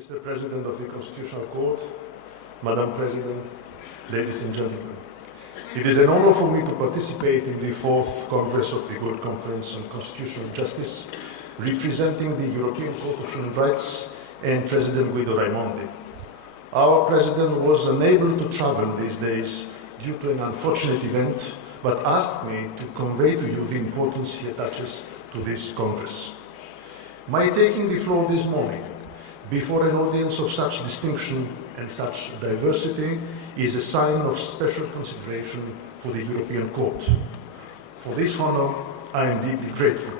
Mr. President of the Constitutional Court, Madam President, ladies and gentlemen, it is an honor for me to participate in the 4th Congress of the World Conference on Constitutional Justice, representing the European Court of Human Rights and President Guido Raimondi. Our President was unable to travel these days due to an unfortunate event, but asked me to convey to you the importance he attaches to this Congress. My taking the floor this morning before an audience of such distinction and such diversity is a sign of special consideration for the European Court. For this honor, I am deeply grateful.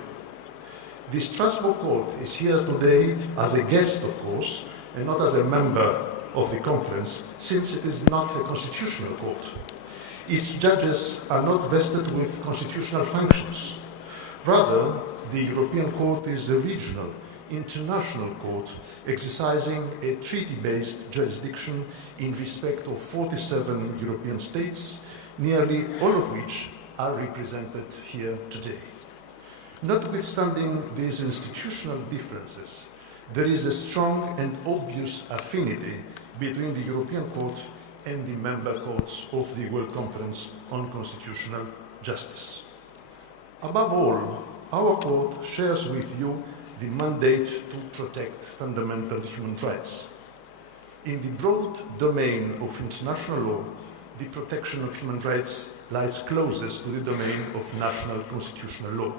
The Strasbourg Court is here today as a guest, of course, and not as a member of the conference, since it is not a constitutional court. Its judges are not vested with constitutional functions. Rather, the European Court is a regional, international court exercising a treaty-based jurisdiction in respect of 47 European states, nearly all of which are represented here today. Notwithstanding these institutional differences, there is a strong and obvious affinity between the European Court and the member courts of the World Conference on Constitutional Justice. Above all, our court shares with you the mandate to protect fundamental human rights. In the broad domain of international law, the protection of human rights lies closest to the domain of national constitutional law.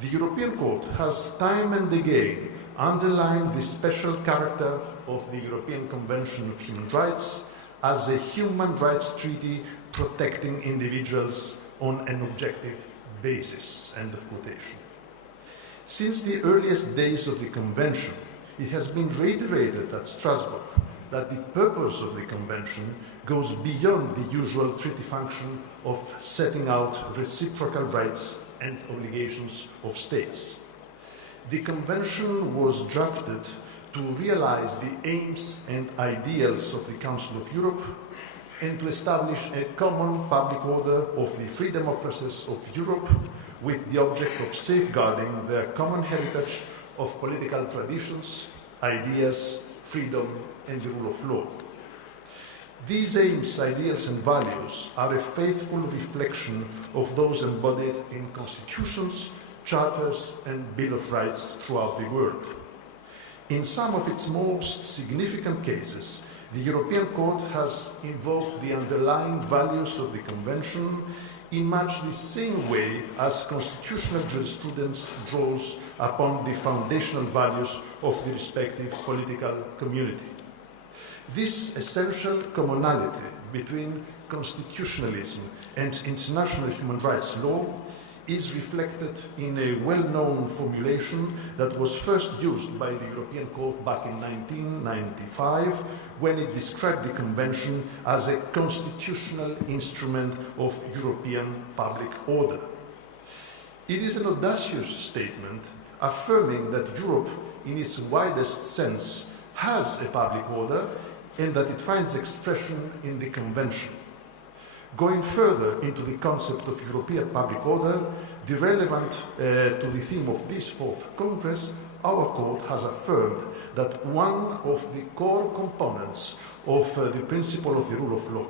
The European Court has time and again underlined the special character of the European Convention of Human Rights as a human rights treaty protecting individuals on an objective basis. End of quotation. Since the earliest days of the Convention, it has been reiterated at Strasbourg that the purpose of the Convention goes beyond the usual treaty function of setting out reciprocal rights and obligations of states. The Convention was drafted to realize the aims and ideals of the Council of Europe and to establish a common public order of the free democracies of Europe with the object of safeguarding their common heritage of political traditions, ideas, freedom, and the rule of law. These aims, ideals, and values are a faithful reflection of those embodied in constitutions, charters, and Bill of Rights throughout the world. In some of its most significant cases, the European Court has invoked the underlying values of the Convention in much the same way as constitutional jurisprudence draws upon the foundational values of the respective political community. This essential commonality between constitutionalism and international human rights law is reflected in a well-known formulation that was first used by the European Court back in 1995 when it described the Convention as a constitutional instrument of European public order. It is an audacious statement affirming that Europe, in its widest sense, has a public order and that it finds expression in the Convention. Going further into the concept of European public order, the relevant to the theme of this 4th Congress, our court has affirmed that one of the core components of the principle of the rule of law.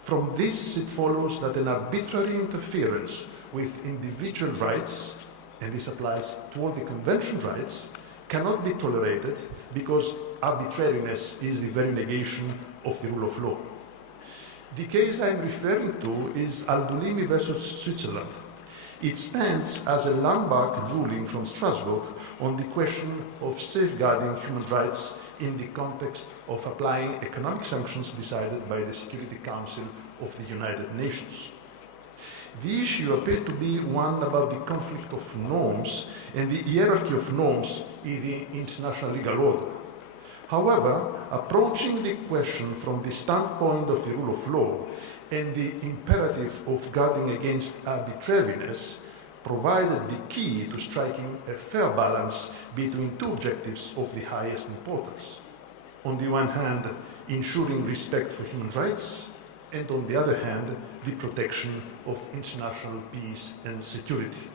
From this, it follows that an arbitrary interference with individual rights, and this applies to all the Convention rights, cannot be tolerated because arbitrariness is the very negation of the rule of law. The case I'm referring to is Aldolimi versus Switzerland. It stands as a landmark ruling from Strasbourg on the question of safeguarding human rights in the context of applying economic sanctions decided by the Security Council of the United Nations. The issue appeared to be one about the conflict of norms and the hierarchy of norms in the international legal order. However, approaching the question from the standpoint of the rule of law and the imperative of guarding against arbitrariness provided the key to striking a fair balance between two objectives of the highest importance. On the one hand, ensuring respect for human rights, and on the other hand, the protection of international peace and security.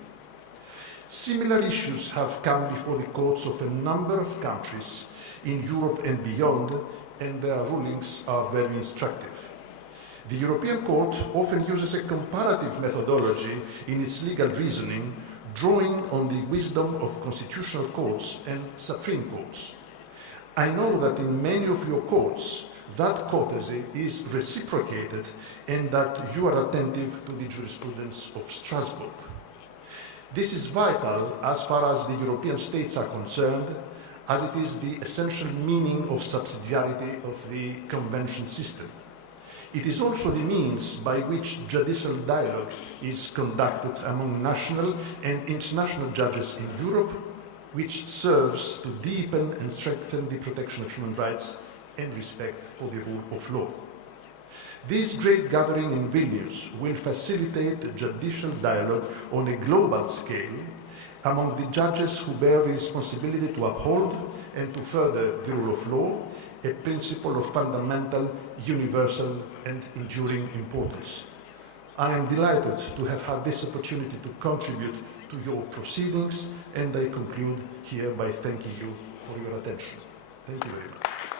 Similar issues have come before the courts of a number of countries in Europe and beyond, and their rulings are very instructive. The European Court often uses a comparative methodology in its legal reasoning, drawing on the wisdom of constitutional courts and supreme courts. I know that in many of your courts, that courtesy is reciprocated and that you are attentive to the jurisprudence of Strasbourg. This is vital as far as the European states are concerned, as it is the essential meaning of subsidiarity of the convention system. It is also the means by which judicial dialogue is conducted among national and international judges in Europe, which serves to deepen and strengthen the protection of human rights and respect for the rule of law. This great gathering in Vilnius will facilitate judicial dialogue on a global scale among the judges who bear the responsibility to uphold and to further the rule of law, a principle of fundamental, universal, and enduring importance. I am delighted to have had this opportunity to contribute to your proceedings, and I conclude here by thanking you for your attention. Thank you very much.